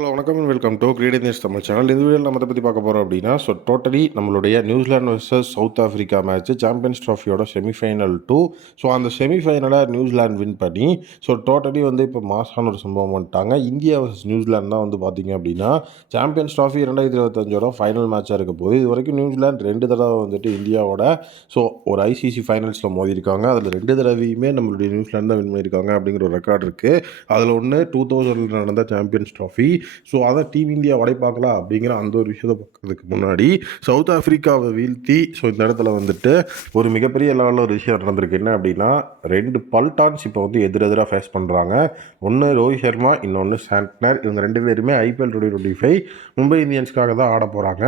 Hello வணக்கம் and welcome to great news Tamil channel. இந்த வீடியோவில் நம்ம அதை பற்றி பார்க்க போகிறோம் அப்படின்னா, டோட்டலி நம்மளுடைய New Zealand versus South Africa match champions ட்ராஃபியோட செமிஃபைனல் 2. அந்த செமிஃபைனலை நியூசிலாந்து வின் பண்ணி டோட்டலி இப்போ மாசான ஒரு சம்பவம் பண்ணிட்டாங்க. இந்தியா வர்சஸ் நியூசிலாந்து தான் பார்த்தீங்க அப்படின்னா சாம்பியன்ஸ் ட்ராஃபி 2025 ஃபைனல் மேட்சாக இருக்க போது. இது வரைக்கும் நியூசிலாந்து 2 தடவை இந்தியாவோட ஒரு ஐசிசி ஃபைனல்ஸில் மோதிருக்காங்க. அதில் 2 தடவையுமே நம்மளுடைய நியூசிலாந்து தான் வின் பண்ணியிருக்காங்க அப்படிங்கிற ஒரு ரெக்கார்டு இருக்குது. அதில் ஒன்று 2000 நடந்த சாம்பியன்ஸ் ட்ராஃபி. அதை டீம் இந்தியா உடைப்பாங்களா அப்படிங்கிற அந்த ஒரு விஷயத்தை பார்க்கறதுக்கு முன்னாடி சவுத் ஆஃப்ரிக்காவை வீழ்த்தி இந்த இடத்துல ஒரு மிகப்பெரிய லெவலில் ஒரு விஷயம் நடந்திருக்கு. என்ன அப்படின்னா 2 பல்டான்ஸ் இப்போ எதிரெதிராக ஃபேஸ் பண்ணுறாங்க. ஒன்று ரோஹித் சர்மா, இன்னொன்று சாண்ட்னர். இவங்க 2 பேருமே ஐபிஎல் 2025 மும்பை இந்தியன்ஸ்க்காக தான் ஆட போகிறாங்க.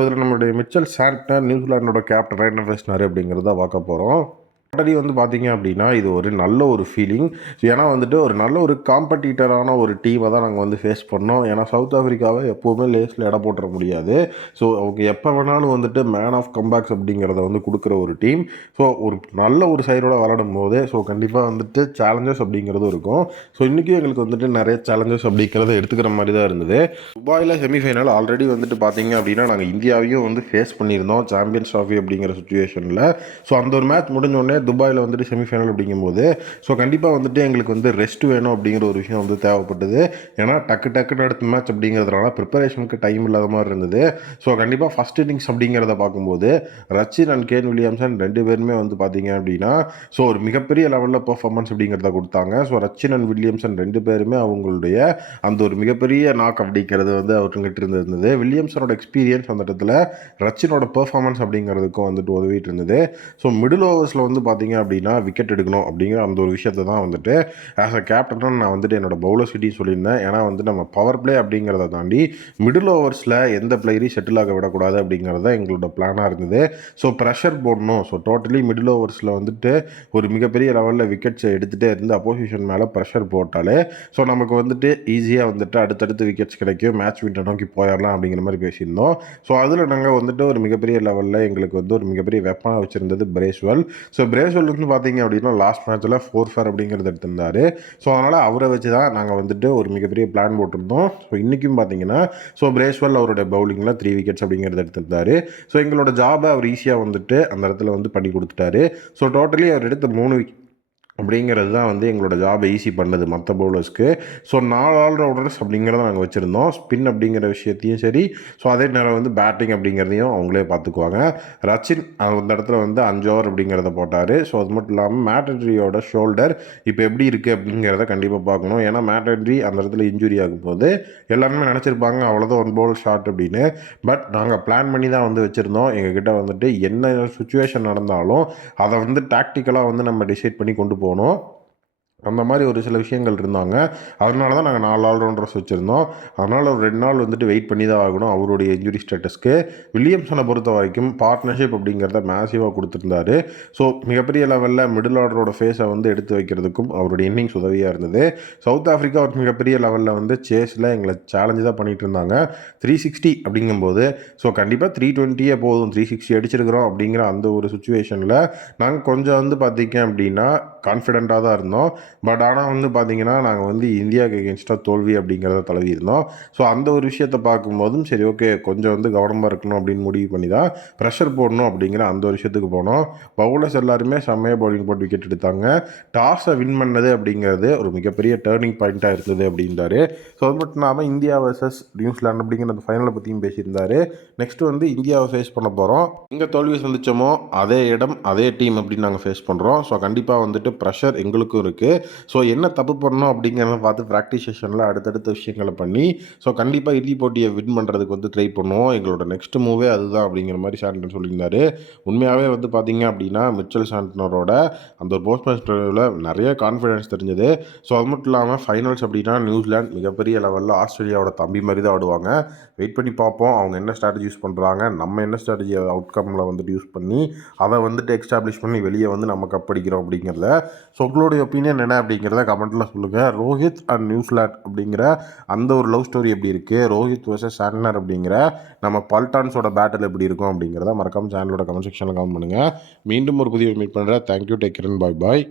இதில் நம்மளுடைய மிச்சல் சாண்ட்னர் நியூசிலாண்டோட கேப்டன் என்ன பேசினார் அப்படிங்கிறத பார்க்க போகிறோம். டோட்டலி பார்த்தீங்க அப்படின்னா இது ஒரு நல்ல ஒரு ஃபீலிங். ஏன்னா ஒரு நல்ல ஒரு காம்படிட்டரான ஒரு டீமை தான் நாங்கள் ஃபேஸ் பண்ணோம். ஏன்னா சவுத் ஆஃப்ரிக்காவை எப்போவுமே லேஸில் இட போட்டுற முடியாது. அவங்க எப்போ வேணாலும் மேன் ஆஃப் கம்பேக்ஸ் அப்படிங்கிறத கொடுக்குற ஒரு டீம். ஒரு நல்ல ஒரு சைடோட விளாடும் போது கண்டிப்பாக சேலஞ்சஸ் அப்படிங்கிறதும் இருக்கும். இன்றைக்கும் எங்களுக்கு நிறைய சேலஞ்சஸ் அப்படிங்கிறத எடுத்துக்கிற மாதிரி தான் இருந்தது. துபாயில் செமிஃபைனல் ஆல்ரெடி பார்த்தீங்க அப்படின்னா நாங்கள் இந்தியாவையும் ஃபேஸ் பண்ணியிருந்தோம் சாம்பியன்ஸ் ட்ராஃபி அப்படிங்கிற சுச்சுவேஷனில். அந்த ஒரு மேட்ச் முடிஞ்சோடனே துபாயில் செமிஃபைனல் அப்படிங்கும்போது கண்டிப்பாக எங்களுக்கு ரெஸ்ட் வேணும் அப்படிங்கிற ஒரு விஷயம் தேவைப்பட்டது. ஏன்னா டக்குன்னு அடுத்த மேட்ச் அப்படிங்கிறதுனால ப்ரிப்பரேஷனுக்கு டைம் இல்லாத மாதிரி இருந்தது. கண்டிப்பாக ஃபஸ்ட் இன்னிங்ஸ் அப்படிங்கிறத பார்க்கும்போது ரச்சின் அண்ட் கேன் வில்லியம்சன் 2 பேருமே பார்த்தீங்க அப்படின்னா ஒரு மிகப்பெரிய லெவலில் பர்ஃபார்மன்ஸ் அப்படிங்கிறத கொடுத்தாங்க. ரச்சின் அண்ட் வில்லியம்சன் 2 பேருமே அவங்களுடைய அந்த ஒரு மிகப்பெரிய நாக் அப்படிங்கிறது அவர்கிட்ட இருந்தது. வில்லியம்சனோட எக்ஸ்பீரியன்ஸ் அந்த இடத்துல ரச்சினோட பெர்ஃபார்மன்ஸ் அப்படிங்கிறதுக்கும் உதவிட்டு இருந்தது. மிடில் ஓவர்ஸில் பார்த்தீங்க அப்படின்னா விக்கெட் எடுக்கணும் அப்படிங்கிற அந்த ஒரு விஷயத்தை தான் ஆஸ் அ கேப்டனாக நான் என்னோட பவுலர் சிட்டி சொல்லியிருந்தேன். ஏன்னா நம்ம பவர் பிளே அப்படிங்கிறத தாண்டி மிடில் ஓவர்ஸில் எந்த பிளேயரையும் செட்டில் ஆக விடக்கூடாது அப்படிங்கிறத எங்களோட பிளானாக இருந்தது. ப்ரெஷர் போடணும். டோட்டலி மிடில் ஓவர்ஸில் ஒரு மிகப்பெரிய லெவலில் விக்கெட்ஸை எடுத்துகிட்டே இருந்து அப்போசிஷன் மேலே ப்ரெஷர் போட்டாலே நமக்கு ஈஸியாக அடுத்தடுத்து விக்கெட்ஸ் கிடைக்கும், மேட்ச் வின்னை நோக்கி போயிடலாம் அப்படிங்கிற மாதிரி பேசியிருந்தோம். அதில் நாங்கள் ஒரு மிகப்பெரிய லெவலில் எங்களுக்கு ஒரு மிகப்பெரிய வெப்பனாக வச்சுருந்தது பிரேஸ்வெல். பிரேஸ்வெல் பார்த்தீங்க அப்படின்னா லாஸ்ட் மேட்ச்சில் 4-4 அப்படிங்கிறது எடுத்திருந்தார். அதனால் அவரை வச்சு தான் நாங்கள் ஒரு மிகப்பெரிய பிளான் போட்டிருந்தோம். இன்றைக்கும் பார்த்தீங்கன்னா பிரேஸ்வெல் அவருடைய பவுலிங்கில் 3 விக்கெட்ஸ் அப்படிங்கிறது எடுத்திருந்தார். எங்களோட ஜாபை அவர் ஈஸியாக அந்த இடத்துல பண்ணி கொடுத்துட்டாரு. டோட்டலி அவர் எடுத்த 3 விக்கெட் அப்படிங்கிறது தான் எங்களோட ஜாபை ஈஸி பண்ணது மற்ற பவுலர்ஸ்க்கு. 4 ஆல்ரவுண்டர்ஸ் அப்படிங்கிறத நாங்கள் வச்சுருந்தோம். ஸ்பின் அப்படிங்கிற விஷயத்தையும் சரி, அதே நேரம் பேட்டிங் அப்படிங்கிறதையும் அவங்களே பார்த்துக்குவாங்க. ரச்சின் அந்த இடத்துல 5 ஓவர் அப்படிங்கிறத போட்டார். அது மட்டும் இல்லாமல் மேட்டன்ட்ரியோட ஷோல்டர் இப்போ எப்படி இருக்குது அப்படிங்கிறத கண்டிப்பாக பார்க்கணும். ஏன்னா மேட்டன்ட்ரி அந்த இடத்துல இன்ஜுரி ஆகும்போது எல்லாருமே நினச்சிருப்பாங்க அவ்வளோதான் 1 பவுல் ஷாட் அப்படின்னு. பட் நாங்கள் பிளான் பண்ணி தான் வச்சுருந்தோம். எங்ககிட்ட என்ன சுச்சுவேஷன் நடந்தாலும் அதை டாக்டிக்கலாக நம்ம டிசைட் பண்ணி கொண்டு போகணும். அந்த மாதிரி ஒரு சில விஷயங்கள் இருந்தாங்க. அதனால தான் நாங்கள் 4 ஆல்ரவுண்டர்ஸ் வச்சுருந்தோம். அதனால் ஒரு 2 நாள் வெயிட் பண்ணி தான் ஆகணும் அவருடைய இன்ஜுரி ஸ்டேட்டஸ்க்கு. வில்லியம்சனை பொறுத்த வரைக்கும் பார்ட்னர்ஷிப் அப்படிங்கிறத மேசிவாக கொடுத்துருந்தாரு. மிகப்பெரிய லெவலில் மிடில் ஆர்டரோட ஃபேஸை எடுத்து வைக்கிறதுக்கும் அவருடைய இன்னிங்ஸ் உதவியாக இருந்தது. சவுத் ஆஃப்ரிக்கா ஒரு மிகப்பெரிய லெவலில் சேஸில் எங்களை சேலஞ்சு தான் பண்ணிகிட்டு இருந்தாங்க. 360 அப்படிங்கும்போது கண்டிப்பாக 320 போதும், 360 அடிச்சிருக்கிறோம் அப்படிங்கிற அந்த ஒரு சுச்சுவேஷனில் நாங்கள் கொஞ்சம் பார்த்தீங்க அப்படின்னா கான்ஃபிடெண்ட்டாக தான் இருந்தோம். பட் ஆனால் பார்த்தீங்கன்னா நாங்கள் இந்தியாவுக்கு எகென்ஸ்டாக தோல்வி அப்படிங்கிறத தழுவி இருந்தோம். அந்த ஒரு விஷயத்தை பார்க்கும்போதும் சரி ஓகே கொஞ்சம் கவனமாக இருக்கணும் அப்படின்னு முடிவு பண்ணி தான் ப்ரெஷர் போடணும் அப்படிங்கிற அந்த ஒரு விஷயத்துக்கு போனோம். பவுலர்ஸ் எல்லாருமே செம்மையாக பவுலிங் போட்டு விக்கெட் எடுத்தாங்க. டாஸை வின் பண்ணது அப்படிங்கிறது ஒரு மிகப்பெரிய டேர்னிங் பாயிண்ட்டாக இருந்தது அப்படின்றாரு. அது மட்டும் இல்லாமல் இந்தியா வர்சஸ் நியூசிலாந்து அப்படிங்கிற அந்த ஃபைனலை பற்றியும் பேசியிருந்தார். நெக்ஸ்ட்டு இந்தியாவை ஃபேஸ் பண்ண போகிறோம். இங்கே தோல்வி சந்திச்சோமோ அதே இடம் அதே டீம் அப்படின்னு நாங்கள் ஃபேஸ் பண்ணுறோம். கண்டிப்பாக ப்ரெஷர் எங்களுக்கும் இருக்குது. என்ன தப்பு பண்ணணும் அப்படிங்கிறத பார்த்து ப்ராக்டிஸ் செஷனில் அடுத்தடுத்த விஷயங்களை பண்ணி கண்டிப்பாக இறுதி போட்டியை வின் பண்ணுறதுக்கு ட்ரை பண்ணுவோம். எங்களோட நெக்ஸ்ட் மூவே அதுதான் அப்படிங்கிற மாதிரி சாண்டன் சொல்லியிருந்தார். உண்மையாகவே பார்த்தீங்க அப்படின்னா மிச்சல் சாண்டனரோட அந்த ஒரு போஸ்ட் மேட்ச் இன்டர்வியூவில் நிறைய கான்ஃபிடன்ஸ் தெரிஞ்சது. அது மட்டும் இல்லாமல் ஃபைனல்ஸ் அப்படின்னா நியூசிலாந்து மிகப்பெரிய லெவலில் ஆஸ்திரேலியாவோட தம்பி மாதிரி தான் ஆடுவாங்க. வெயிட் பண்ணி பார்ப்போம் அவங்க என்ன ஸ்ட்ராட்டஜி யூஸ் பண்ணுறாங்க, நம்ம என்ன ஸ்ட்ராட்டஜி அவுட்கமில் யூஸ் பண்ணி அதை எக்ஸ்டாப்ளிஷ் பண்ணி வெளியே நம்ம கப் அடிக்கிறோம் அப்படிங்கிறத. உங்களுடைய ஒப்பீனியன் என்ன அப்படிங்கிறத கமெண்ட்டில் சொல்லுங்கள். ரோஹித் அண்ட் நியூசிலாந்து அப்படிங்கிற அந்த ஒரு லவ் ஸ்டோரி எப்படி இருக்குது, ரோஹித் வர்சஸ் சாண்ட்னர் அப்படிங்கிற நம்ம பல்டான்ஸோட பேட்டில் எப்படி இருக்கும் அப்படிங்கிறத மறக்காமல் சேனலோட கமெண்ட் செக்ஷனில் கமெண்ட் பண்ணுங்கள். மீண்டும் ஒரு புதிய மீட் பண்ணுறேன். தேங்க்யூ, டேக் கேர், பாய் பாய்.